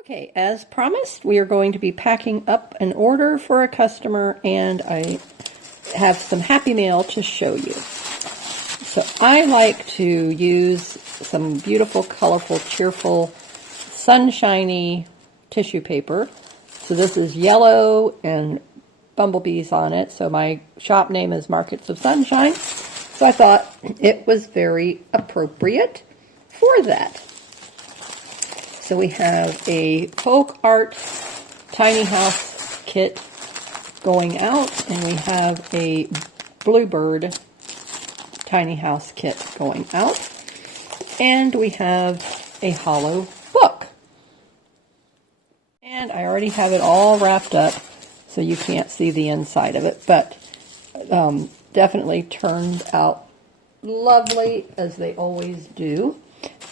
Okay, as promised, we are going to be packing up an order for a customer, and I have some Happy Mail to show you. So I like to use some beautiful, colorful, cheerful, sunshiny tissue paper. So this is yellow and bumblebees on it, so my shop name is Markets of Sunshine. So I thought it was very appropriate for that. So we have a folk art tiny house kit going out, and we have a bluebird tiny house kit going out, and we have a hollow book. And I already have it all wrapped up, so you can't see the inside of it, but definitely turned out lovely, as they always do.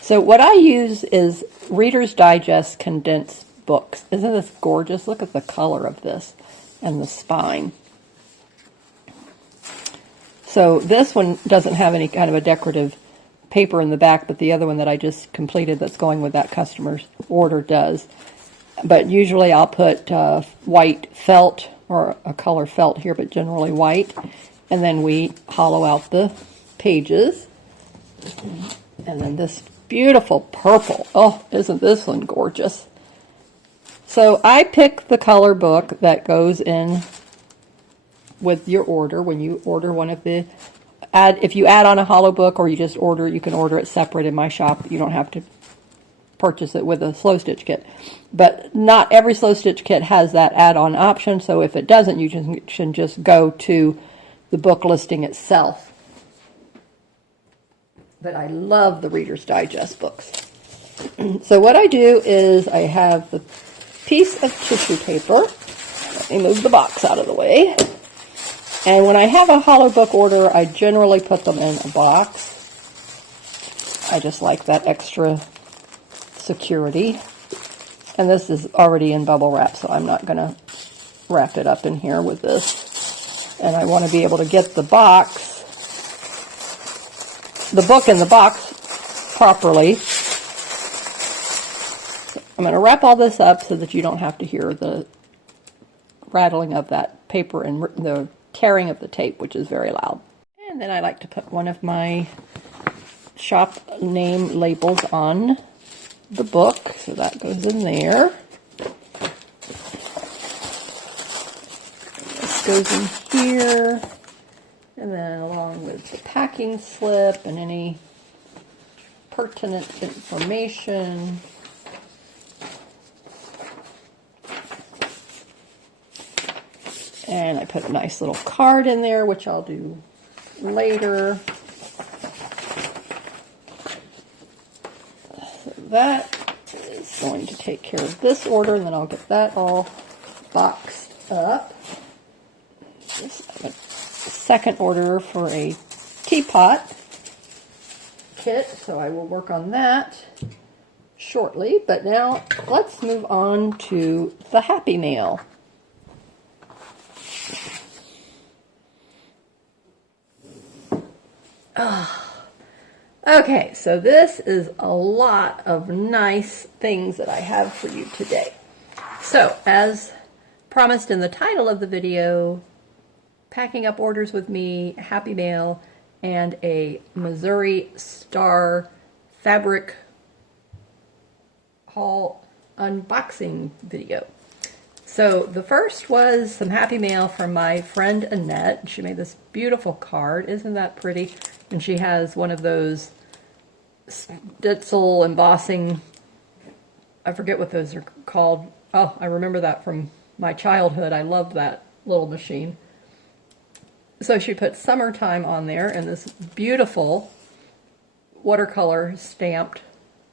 So what I use is Reader's Digest condensed books. Isn't this gorgeous? Look at the color of this and the spine. So this one doesn't have any kind of a decorative paper in the back, but the other one that I just completed that's going with that customer's order does. But usually I'll put white felt or a color felt here, but generally white. And then we hollow out the pages. And then this beautiful purple. Oh, isn't this one gorgeous? So I pick the color book that goes in with your order when you order one of the if you add on a hollow book, or you just order, you can order it separate in my shop. You don't have to purchase it with a slow stitch kit. But not every slow stitch kit has that add-on option, so if it doesn't, you can just go to the book listing itself. But I love the Reader's Digest books. So what I do is I have the piece of tissue paper. Let me move the box out of the way. And when I have a hollow book order, I generally put them in a box. I just like that extra security. And this is already in bubble wrap, so I'm not going to wrap it up in here with this. And I want to be able to get the book in the box properly. So I'm going to wrap all this up so that you don't have to hear the rattling of that paper and the tearing of the tape, which is very loud. And then I like to put one of my shop name labels on the book, so that goes in there. This goes in here, and then along with the packing slip and any pertinent information. And I put a nice little card in there, which I'll do later. So that is going to take care of this order, and then I'll get that all boxed up. This is a second order for a teapot kit, so I will work on that shortly. But now let's move on to the Happy Mail. Okay, so this is a lot of nice things that I have for you today. So, as promised in the title of the video, packing up orders with me, Happy Mail, and a Missouri Star fabric haul unboxing video. So the first was some Happy Mail from my friend Annette. She made this beautiful card. Isn't that pretty? And she has one of those Stitzel embossing, I forget what those are called. Oh, I remember that from my childhood. I loved that little machine. So she put Summertime on there, and this beautiful watercolor stamped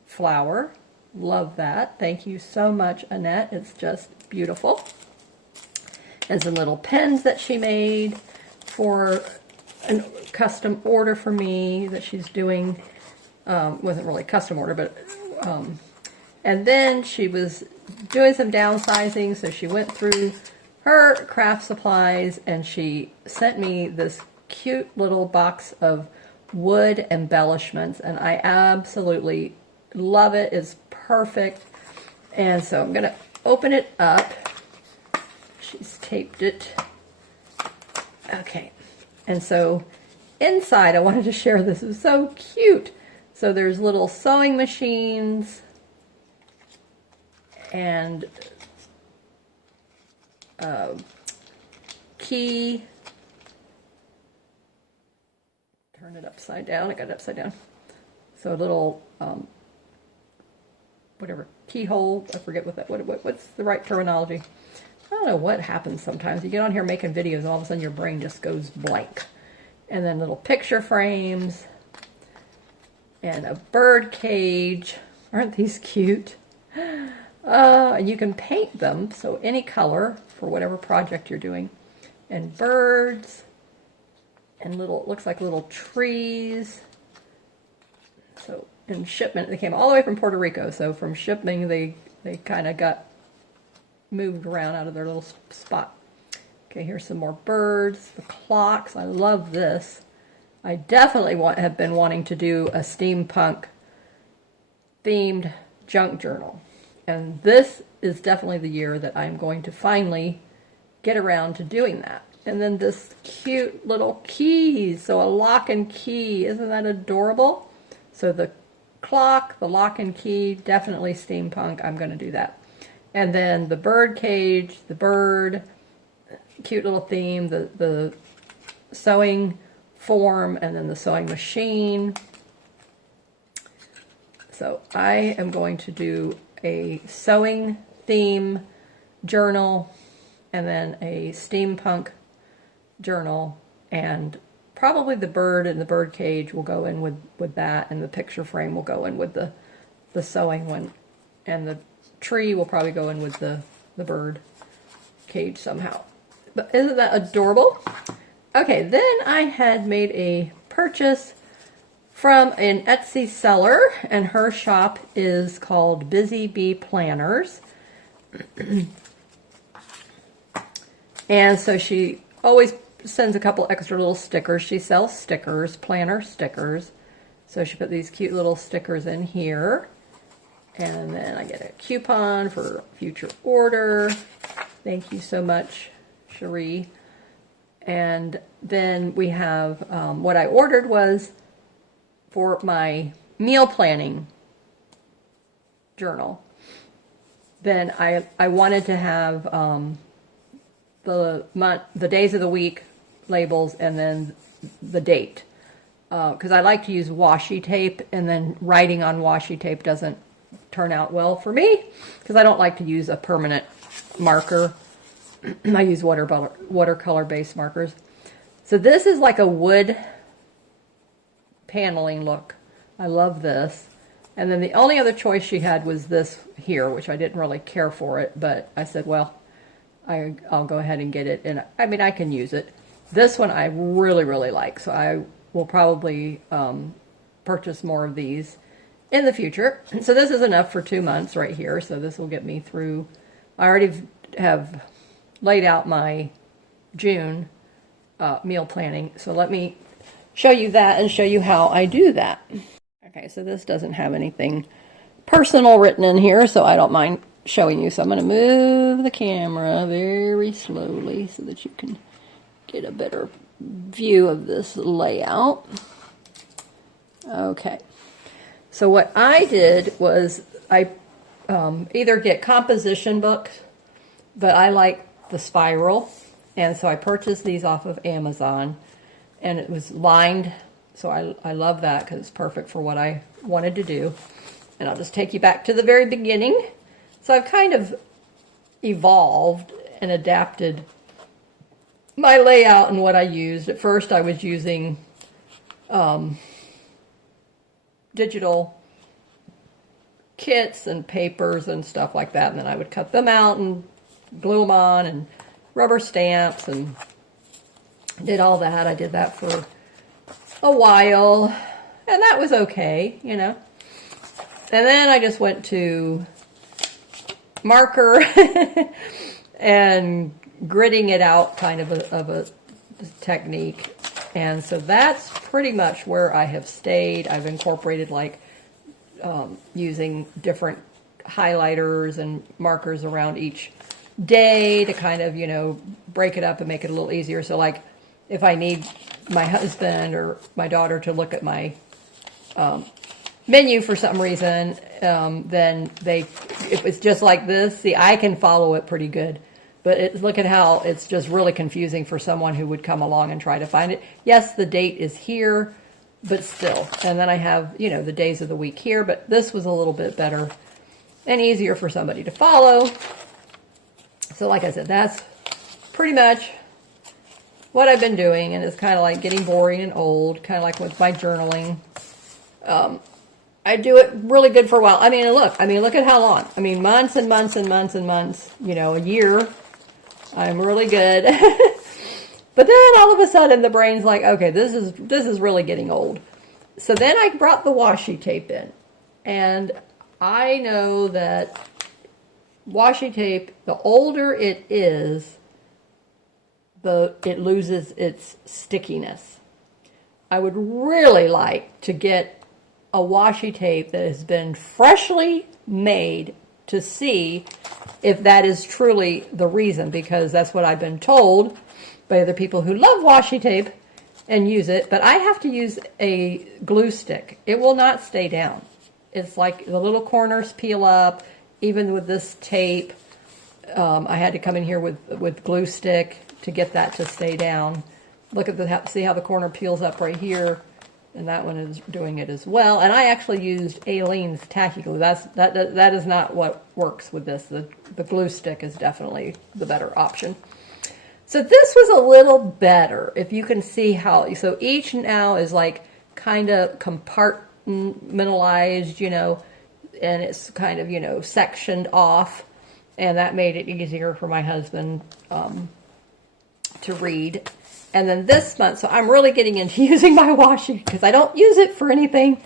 flower. Love that. Thank you so much, Annette. It's just beautiful. And some little pens that she made for a custom order for me that she's doing. Wasn't really a custom order, but and then she was doing some downsizing, so she went through her craft supplies and she sent me this cute little box of wood embellishments, and I absolutely love it. It's perfect. And so I'm going to open it up. She's taped it. Okay. And so inside, I wanted to share this. It's so cute. So there's little sewing machines and key. Turn it upside down. I got it upside down. So a little whatever, keyhole. I forget what that. What's the right terminology? I don't know what happens sometimes. You get on here making videos, and all of a sudden your brain just goes blank. And then little picture frames and a bird cage. Aren't these cute? You can paint them, so any color for whatever project you're doing. And birds and little, looks like little trees. So in shipment, they came all the way from Puerto Rico. So from shipping, they kind of got moved around out of their little spot. Okay, here's some more birds, the clocks. I love this. I definitely have been wanting to do a steampunk themed junk journal. And this is definitely the year that I'm going to finally get around to doing that. And then this cute little keys, so a lock and key. Isn't that adorable? So the clock, the lock and key, definitely steampunk. I'm going to do that. And then the bird cage, the bird, cute little theme, the sewing form, and then the sewing machine. So I am going to do a sewing theme journal, and then a steampunk journal, and probably the bird and the bird cage will go in with that, and the picture frame will go in with the sewing one, and the tree will probably go in with the bird cage somehow. But isn't that adorable? Okay, then I had made a purchase from an Etsy seller, and her shop is called Busy Bee Planners. And so she always sends a couple extra little stickers. She sells stickers, planner stickers. So she put these cute little stickers in here. And then I get a coupon for future order. Thank you so much, Cherie. And then we have, what I ordered was for my meal planning journal. Then I wanted to have the days of the week labels, and then the date. Because I like to use washi tape, and then writing on washi tape doesn't turn out well for me, because I don't like to use a permanent marker. I use watercolor based markers. So this is like a wood paneling look. I love this. And then the only other choice she had was this here, which I didn't really care for it, but I said, well, I'll go ahead and get it. And I mean, I can use it. This one I really, really like, so I will probably purchase more of these in the future. So this is enough for 2 months right here, so this will get me through. I already have laid out my June meal planning, so let me show you that and show you how I do that. Okay, so this doesn't have anything personal written in here, so I don't mind showing you. So I'm going to move the camera very slowly so that you can get a better view of this layout. Okay, so what I did was I either get composition books, but I like the spiral, and so I purchased these off of Amazon, and it was lined, so I love that because it's perfect for what I wanted to do. And I'll just take you back to the very beginning. So I've kind of evolved and adapted my layout and what I used. At first I was using digital kits and papers and stuff like that, and then I would cut them out and glue them on, and rubber stamps, and did all that. I did that for a while, and that was okay, you know. And then I just went to marker and gridding it out, kind of a technique. And so that's pretty much where I have stayed. I've incorporated like using different highlighters and markers around each day to kind of, you know, break it up and make it a little easier. So like if I need my husband or my daughter to look at my menu for some reason, then if it's just like this, see, I can follow it pretty good. But look at how it's just really confusing for someone who would come along and try to find it. Yes, the date is here, but still. And then I have, you know, the days of the week here, but this was a little bit better and easier for somebody to follow. So like I said, that's pretty much what I've been doing, and it's kind of like getting boring and old, kind of like with my journaling. I do it really good for a while. I mean, look at how long. I mean, months and months and months and months, you know, a year. I'm really good. But then all of a sudden the brain's like, okay, this is really getting old. So then I brought the washi tape in. And I know that washi tape, the older it is, it loses its stickiness. I would really like to get a washi tape that has been freshly made to see if that is truly the reason, because that's what I've been told by other people who love washi tape and use it, but I have to use a glue stick. It will not stay down. It's like the little corners peel up. Even with this tape, I had to come in here with glue stick to get that to stay down. Look at see how the corner peels up right here, and that one is doing it as well. And I actually used Aleene's tacky glue. That is not what works with this. The glue stick is definitely the better option. So this was a little better, if you can see how. So each now is like kind of compartmentalized, you know, and it's kind of, you know, sectioned off, and that made it easier for my husband to read. And then this month, so I'm really getting into using my washi because I don't use it for anything,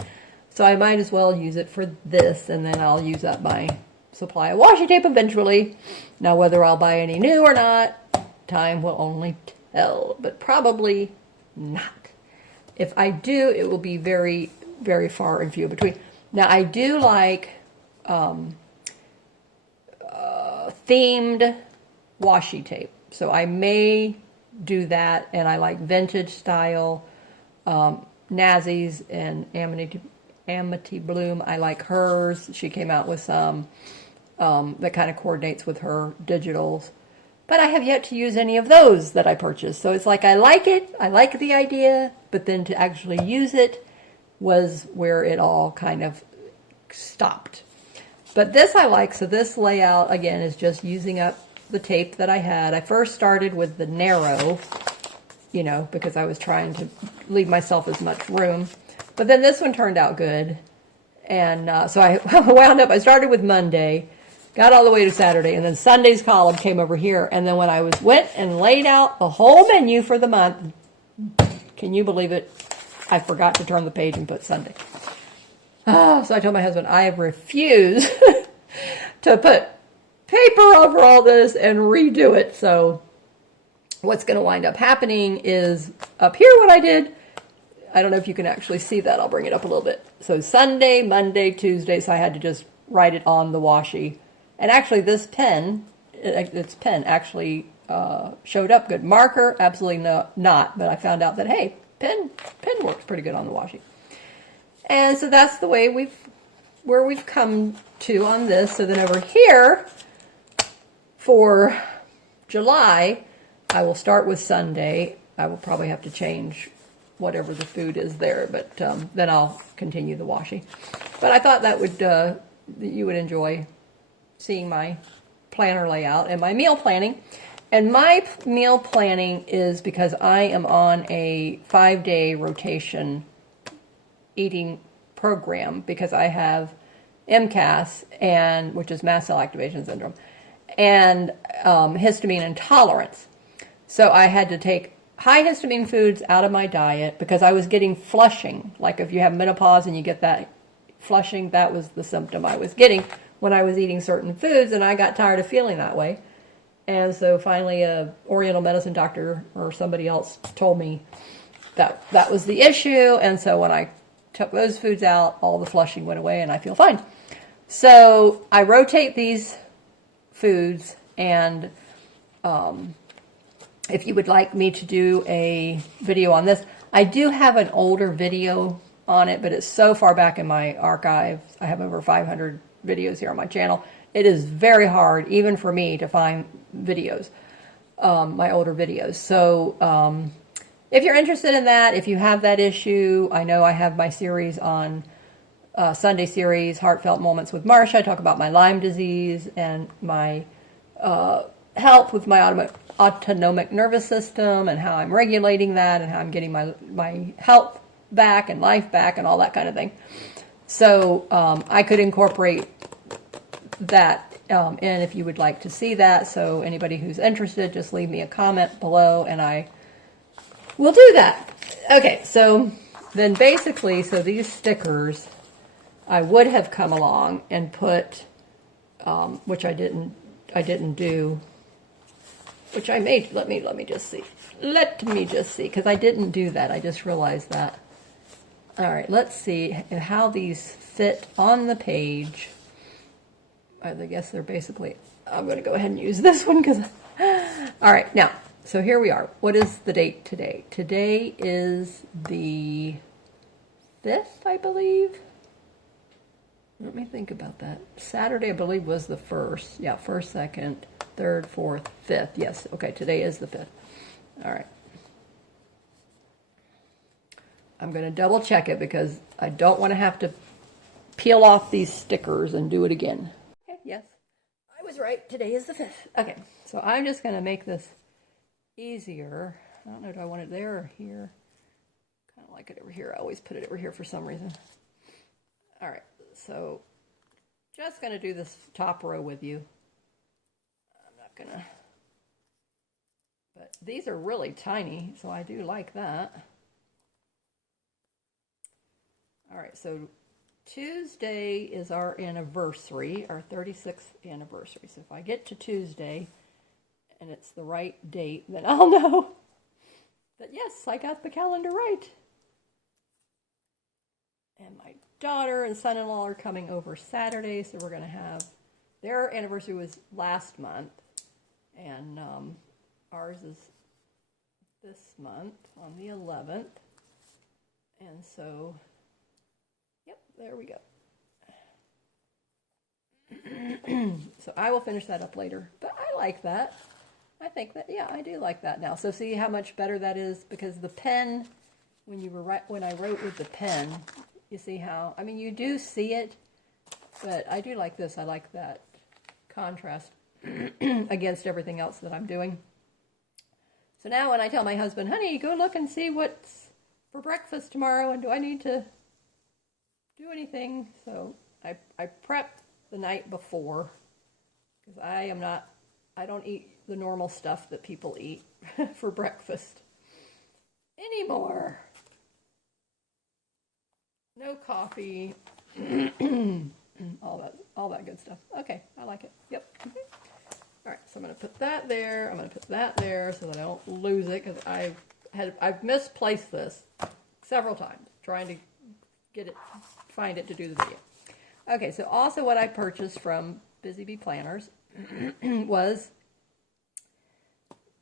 so I might as well use it for this, and then I'll use up my supply of washi tape eventually. Now whether I'll buy any new or not, time will only tell, but probably not. If I do, it will be very, very far and few between. Now I do like themed washi tape, so I may do that, and I like vintage style. Nazzie's and Amity Bloom, I like hers. She came out with some that kind of coordinates with her digitals, but I have yet to use any of those that I purchased. So it's like I like it, I like the idea, but then to actually use it was where it all kind of stopped. But this I like. So this layout again is just using up the tape that I had. I first started with the narrow, you know, because I was trying to leave myself as much room. But then this one turned out good. And so I wound up, I started with Monday, got all the way to Saturday, and then Sunday's column came over here. And then when I went and laid out the whole menu for the month, can you believe it? I forgot to turn the page and put Sunday. So I told my husband, I refuse to put paper over all this and redo it. So what's going to wind up happening is up here what I did. I don't know if you can actually see that. I'll bring it up a little bit. So Sunday, Monday, Tuesday. So I had to just write it on the washi. And actually this pen actually showed up good. Marker, absolutely not. But I found out that, hey, pen works pretty good on the washi. And so that's the way we've come to on this. So then over here, for July, I will start with Sunday. I will probably have to change whatever the food is there, but then I'll continue the washi. But I thought that you would enjoy seeing my planner layout and my meal planning. And my meal planning is because I am on a 5-day rotation eating program because I have MCAS, which is mast cell activation syndrome, and histamine intolerance. So I had to take high histamine foods out of my diet because I was getting flushing. Like if you have menopause and you get that flushing, that was the symptom I was getting when I was eating certain foods, and I got tired of feeling that way. And so finally a Oriental medicine doctor or somebody else told me that that was the issue, and so when I took those foods out, all the flushing went away and I feel fine. So I rotate these foods, and if you would like me to do a video on this, I do have an older video on it, but it's so far back in my archives. I have over 500 videos here on my channel. It is very hard, even for me, to find videos, my older videos. So if you're interested in that, if you have that issue, I know I have my series on Sunday series, Heartfelt Moments with Marsha. I talk about my Lyme disease and my help with my autonomic nervous system and how I'm regulating that and how I'm getting my health back and life back and all that kind of thing. So I could incorporate that in if you would like to see that. So anybody who's interested, just leave me a comment below and I will do that. Okay, so then basically, so these stickers, I would have come along and put, which I didn't do, which I made. Let me just see. Let me just see, because I didn't do that. I just realized that. All right, let's see how these fit on the page. I guess they're basically, I'm going to go ahead and use this one because, all right, now, so here we are. What is the date today? Today is the 5th, I believe. Let me think about that. Saturday, I believe, was the 1st. Yeah, 1st, 2nd, 3rd, 4th, 5th. Yes, okay, today is the 5th. All right. I'm going to double check it because I don't want to have to peel off these stickers and do it again. Okay, yes, I was right. Today is the 5th. Okay, so I'm just going to make this easier. I don't know, do I want it there or here? Kind of like it over here. I always put it over here for some reason. All right, so just going to do this top row with you. I'm not going to, but these are really tiny, so I do like that. All right, so Tuesday is our anniversary, our 36th anniversary. So if I get to Tuesday and it's the right date, then I'll know that, yes, I got the calendar right. And my daughter and son-in-law are coming over Saturday, so we're going to have, their anniversary was last month, and ours is this month on the 11th. And so, yep, there we go. So I will finish that up later, but I like that. I think that, yeah, I do like that now. So see how much better that is, because the pen, when I wrote with the pen, you see how, I mean, you do see it, but I do like this. I like that contrast against everything else that I'm doing. So now when I tell my husband, honey, go look and see what's for breakfast tomorrow, and do I need to do anything? So I prep the night before, because I don't eat the normal stuff that people eat for breakfast anymore. No coffee, all that good stuff. Okay, I like it. Yep. All right, so I'm going to put that there. I'm going to put that there so that I don't lose it, because I've misplaced this several times trying to find it to do the video. Okay, so also what I purchased from Busy Bee Planners was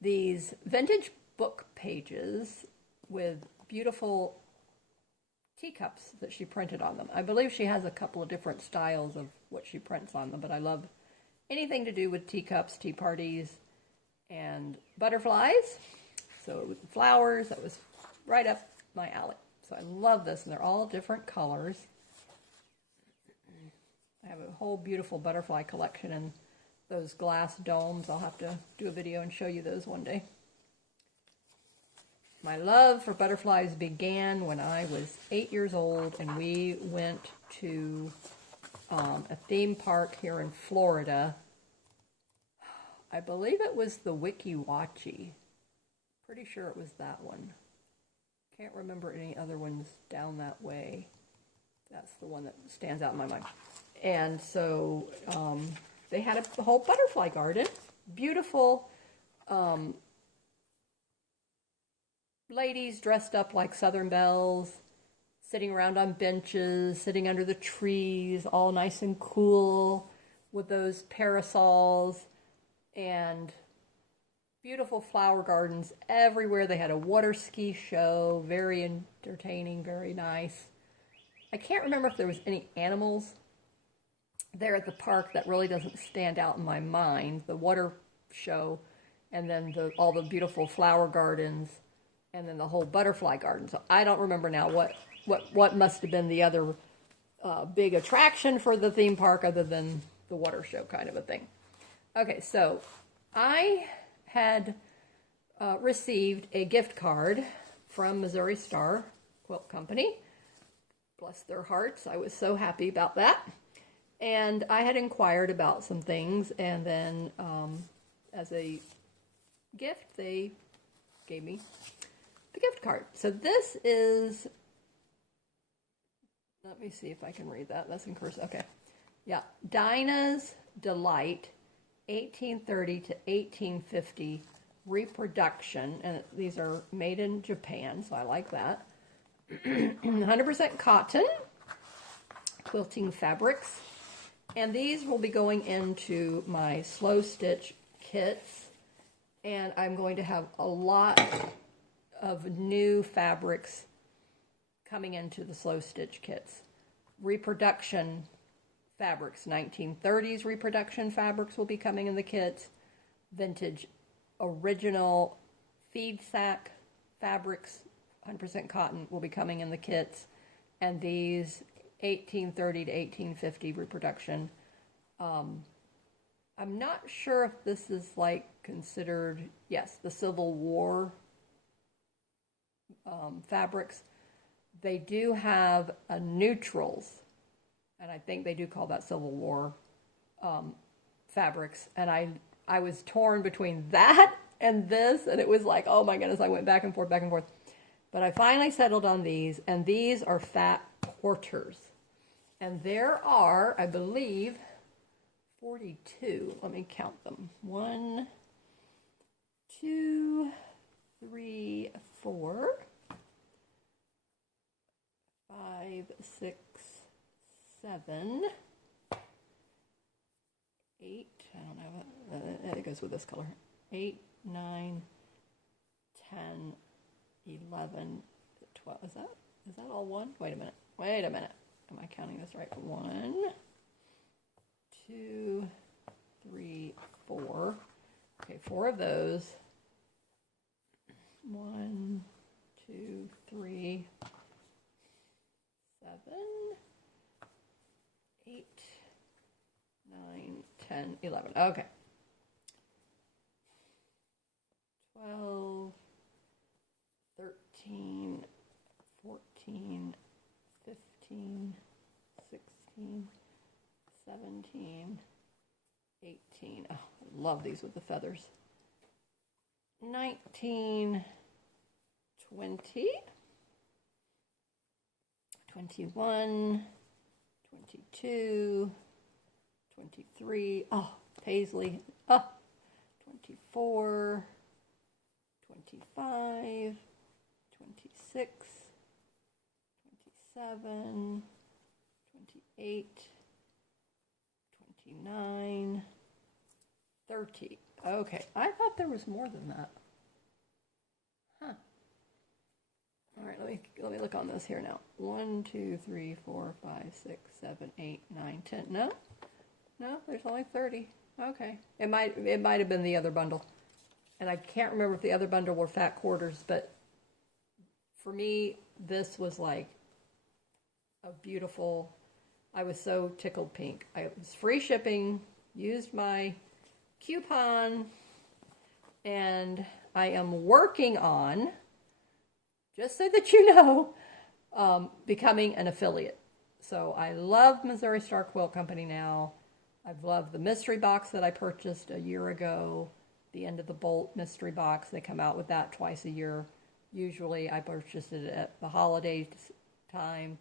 these vintage book pages with beautiful teacups that she printed on them. I believe she has a couple of different styles of what she prints on them, but I love anything to do with teacups, tea parties, and butterflies. So with flowers, that was right up my alley. So I love this, and they're all different colors. I have a whole beautiful butterfly collection in those glass domes. I'll have to do a video and show you those one day. My love for butterflies began when I was 8 years old, and we went to a theme park here in Florida. I believe it was the Wiki Wachi. Pretty sure it was that one. Can't remember any other ones down that way. That's the one that stands out in my mind. And so they had a whole butterfly garden. Beautiful ladies dressed up like Southern belles, sitting around on benches, sitting under the trees, all nice and cool with those parasols and beautiful flower gardens everywhere. They had a water ski show, very entertaining, very nice. I can't remember if there was any animals there at the park. That really doesn't stand out in my mind. The water show, and then all the beautiful flower gardens, and then the whole butterfly garden. So I don't remember now what must have been the other big attraction for the theme park other than the water show kind of a thing. Okay, so I had received a gift card from Missouri Star Quilt Company. Bless their hearts. I was so happy about that. And I had inquired about some things, and then as a gift, they gave me the gift card. So this is, let me see if I can read that. That's in cursive. Okay. Yeah. Dinah's Delight, 1830 to 1850 reproduction. And these are made in Japan, so I like that. 100% cotton quilting fabrics. And these will be going into my slow stitch kits. And I'm going to have a lot of new fabrics coming into the slow stitch kits. Reproduction fabrics, 1930s reproduction fabrics will be coming in the kits. Vintage original feed sack fabrics, 100% cotton, will be coming in the kits. And these 1830 to 1850 reproduction. I'm not sure if this is like considered, yes, the Civil War fabrics. They do have a neutrals, and I think they do call that Civil War fabrics. And I was torn between that and this, and it was like, oh my goodness, I went back and forth, back and forth. But I finally settled on these, and these are fat quarters. And there are, I believe, 42. Let me count them. 1, 2, 3, 4, 5, 6, 7, 8. I don't know. It goes with this color. 8, 9, 10, 11, 12. Is that all one? Wait a minute. Am I counting this right? 1, 2, 3, 4. Okay, 4 of those. 1, 2, 3, 7, 8, 9, 10, 11. Okay. 12, 13, 14, 15, 16, 17, 18. Oh, I love these with the feathers. 19, 20, 21, 22, 23. Oh, Paisley. Oh, 24, 25, 26, 27, 28, 29, 30. Okay, I thought there was more than that. Huh. All right, let me look on this here now. 1, 2, 3, 4, 5, 6, 7, 8, 9, 10. No, there's only 30. Okay, it might have been the other bundle, and I can't remember if the other bundle were fat quarters, but for me, this was like a beautiful. I was so tickled pink. It was free shipping. Used my coupon, and I am working on, just so that you know, becoming an affiliate. So I love Missouri Star Quilt Company now. I've loved the mystery box that I purchased a year ago, the End of the Bolt mystery box. They come out with that twice a year. Usually I purchased it at the holiday time.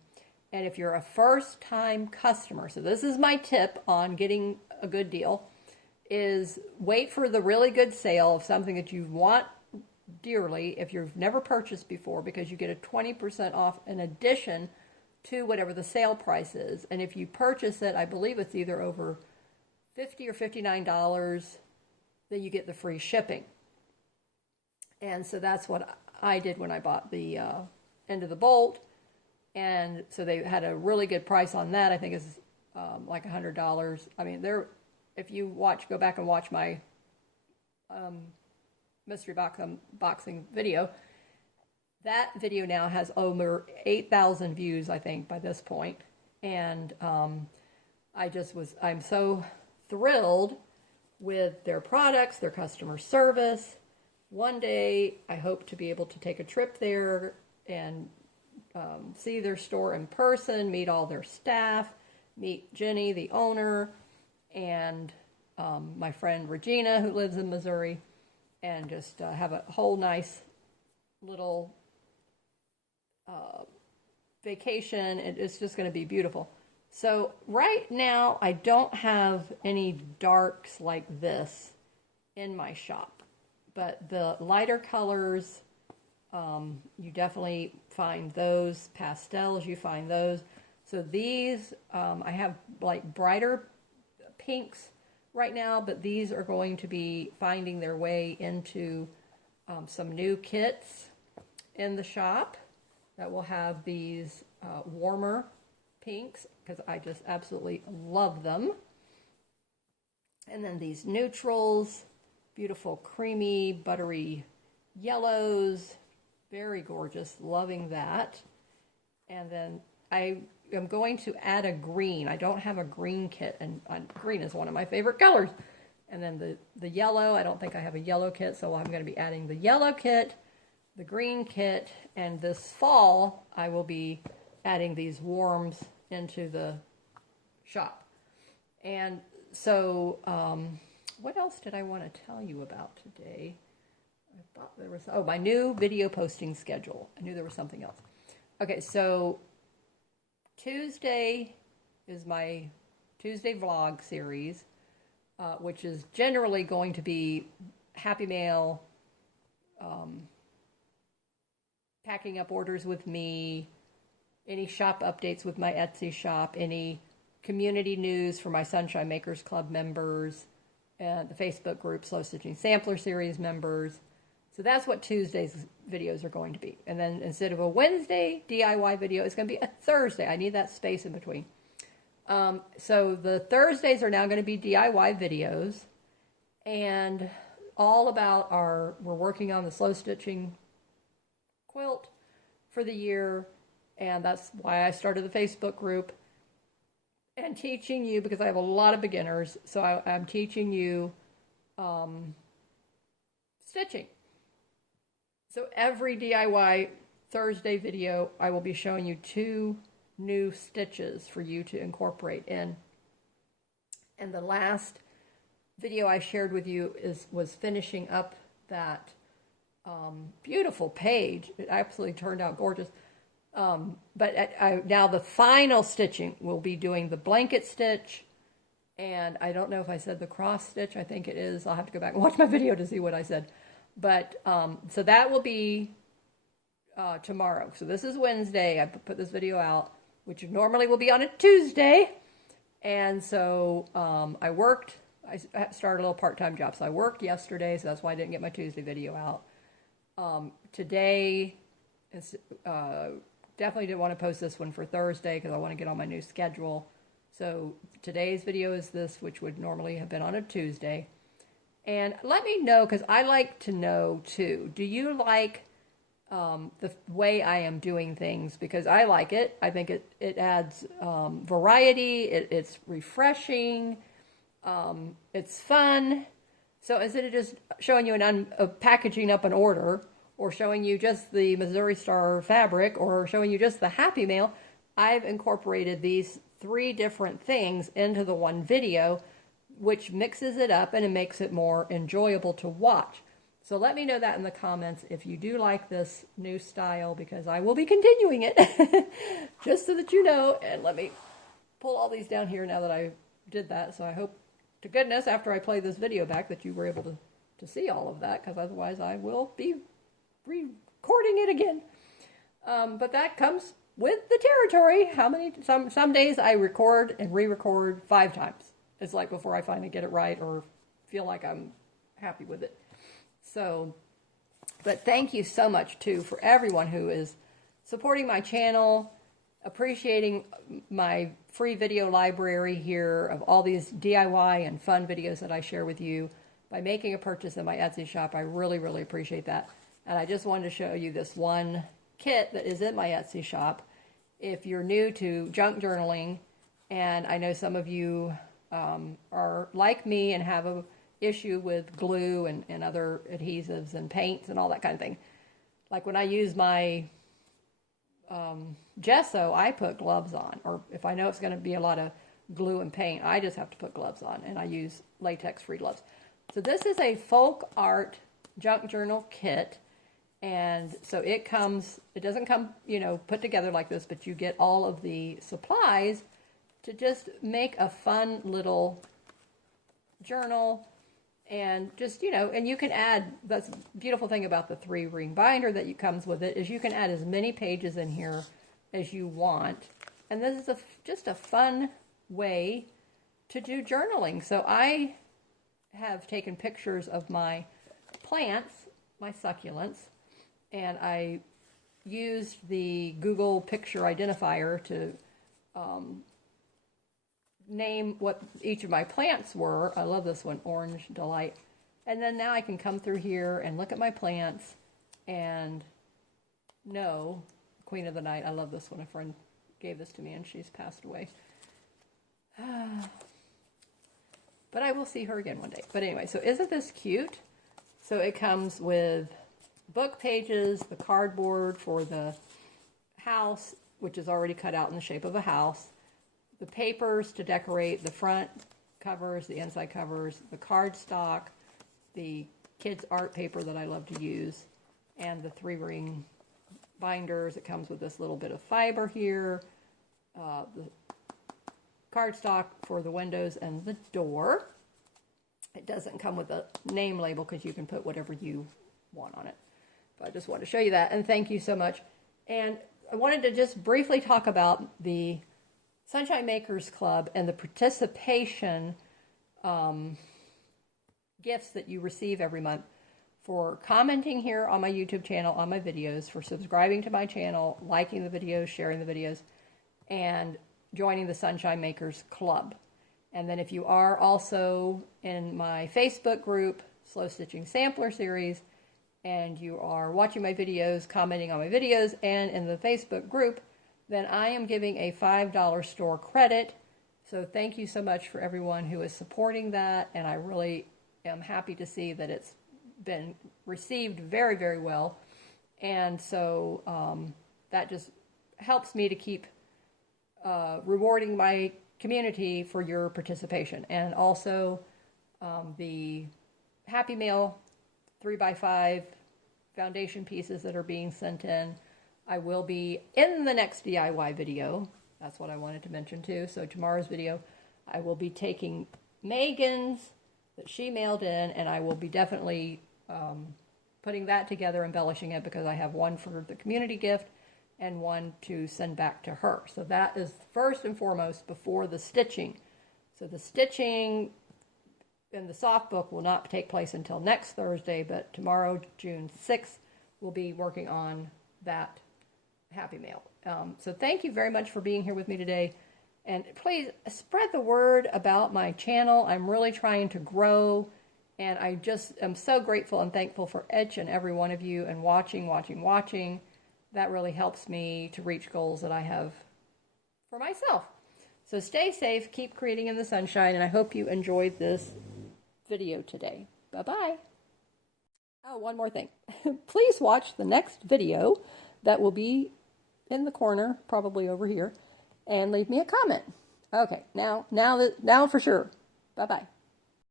And if you're a first-time customer, so this is my tip on getting a good deal, is wait for the really good sale of something that you want dearly if you've never purchased before, because you get a 20% off in addition to whatever the sale price is. And if you purchase it, I believe it's either over $50 or $59, then you get the free shipping. And so that's what I did when I bought the end of the bolt. And so they had a really good price on that. I think it's like $100. I mean, if you go back and watch my mystery box unboxing video, that video now has over 8,000 views, I think, by this point. And I'm so thrilled with their products, their customer service. One day, I hope to be able to take a trip there and see their store in person, meet all their staff, meet Jenny, the owner, and my friend Regina, who lives in Missouri, and just have a whole nice little vacation. It's just going to be beautiful. So right now, I don't have any darks like this in my shop, but the lighter colors, you definitely find those. Pastels, you find those. So these, I have like brighter pinks right now, but these are going to be finding their way into some new kits in the shop that will have these warmer pinks, because I just absolutely love them. And then these neutrals, beautiful creamy buttery yellows, very gorgeous, loving that. And then I am going to add a green. I don't have a green kit, and green is one of my favorite colors. And then the yellow, I don't think I have a yellow kit, so I'm going to be adding the yellow kit, the green kit, and this fall I will be adding these warms into the shop. And so what else did I want to tell you about today? I thought there was, my new video posting schedule. I knew there was something else. Okay, so Tuesday is my Tuesday vlog series, which is generally going to be Happy Mail, packing up orders with me, any shop updates with my Etsy shop, any community news for my Sunshine Makers Club members, and the Facebook group Slow Stitching Sampler Series members. So that's what Tuesday's videos are going to be. And then instead of a Wednesday DIY video, it's going to be a Thursday. I need that space in between. So the Thursdays are now going to be DIY videos, and all about we're working on the slow stitching quilt for the year, and that's why I started the Facebook group and teaching you, because I have a lot of beginners, so I'm teaching you stitching. So every DIY Thursday video, I will be showing you 2 new stitches for you to incorporate in. And the last video I shared with you was finishing up that beautiful page. It absolutely turned out gorgeous. But now the final stitching will be doing the blanket stitch, and I don't know if I said the cross stitch. I think it is. I'll have to go back and watch my video to see what I said. But so that will be tomorrow. So this is Wednesday. I put this video out, which normally will be on a Tuesday. And so I started a little part-time job. So I worked yesterday, so that's why I didn't get my Tuesday video out. Today, definitely didn't want to post this one for Thursday because I want to get on my new schedule. So today's video is this, which would normally have been on a Tuesday. And let me know, because I like to know too. Do you like the way I am doing things? Because I like it. I think it adds variety. It's refreshing. It's fun. So instead of just showing you packaging up an order, or showing you just the Missouri Star fabric, or showing you just the Happy Mail, I've incorporated these 3 different things into the one video, which mixes it up and it makes it more enjoyable to watch. So let me know that in the comments if you do like this new style, because I will be continuing it, just so that you know. And let me pull all these down here now that I did that. So I hope to goodness after I play this video back that you were able to see all of that, because otherwise I will be recording it again. But that comes with the territory. Some days I record and re-record 5 times. It's like before I finally get it right or feel like I'm happy with it. So, but thank you so much too for everyone who is supporting my channel, appreciating my free video library here of all these DIY and fun videos that I share with you by making a purchase in my Etsy shop. I really, really appreciate that. And I just wanted to show you this one kit that is in my Etsy shop. If you're new to junk journaling, and I know some of you are like me and have a issue with glue and other adhesives and paints and all that kind of thing. Like when I use my gesso, I put gloves on, or if I know it's going to be a lot of glue and paint, I just have to put gloves on, and I use latex-free gloves. So this is a folk art junk journal kit, and so it doesn't come, put together like this, but you get all of the supplies to just make a fun little journal. And just, and you can add, that's the beautiful thing about the 3-ring binder that comes with it, is you can add as many pages in here as you want. And this is just a fun way to do journaling. So I have taken pictures of my plants, my succulents, and I used the Google picture identifier to name what each of my plants were. I love this one, Orange Delight. And then now I can come through here and look at my plants and know Queen of the Night. I love this one. A friend gave this to me and she's passed away. But I will see her again one day. But anyway, so isn't this cute? So it comes with book pages, the cardboard for the house, which is already cut out in the shape of a house, the papers to decorate the front covers, the inside covers, the cardstock, the kids' art paper that I love to use, and the 3-ring binders. It comes with this little bit of fiber here, the cardstock for the windows and the door. It doesn't come with a name label because you can put whatever you want on it. But I just wanted to show you that, and thank you so much. And I wanted to just briefly talk about the Sunshine Makers Club and the participation gifts that you receive every month for commenting here on my YouTube channel, on my videos, for subscribing to my channel, liking the videos, sharing the videos, and joining the Sunshine Makers Club. And then if you are also in my Facebook group, Slow Stitching Sampler Series, and you are watching my videos, commenting on my videos, and in the Facebook group, then I am giving a $5 store credit. So thank you so much for everyone who is supporting that, and I really am happy to see that it's been received very, very well. And so that just helps me to keep rewarding my community for your participation. And also the Happy Mail 3x5 foundation pieces that are being sent in. I will be in the next DIY video. That's what I wanted to mention too. So tomorrow's video, I will be taking Megan's that she mailed in, and I will be definitely putting that together, embellishing it, because I have one for the community gift and one to send back to her. So that is first and foremost before the stitching. So the stitching in the soft book will not take place until next Thursday, but tomorrow, June 6th, we'll be working on that Happy Mail. So thank you very much for being here with me today. And please spread the word about my channel. I'm really trying to grow, and I just am so grateful and thankful for each and every one of you, and watching. That really helps me to reach goals that I have for myself. So stay safe, keep creating in the sunshine, and I hope you enjoyed this video today. Bye-bye. Oh, one more thing. Please watch the next video that will be in the corner, probably over here, and leave me a comment. Okay, now for sure. Bye-bye.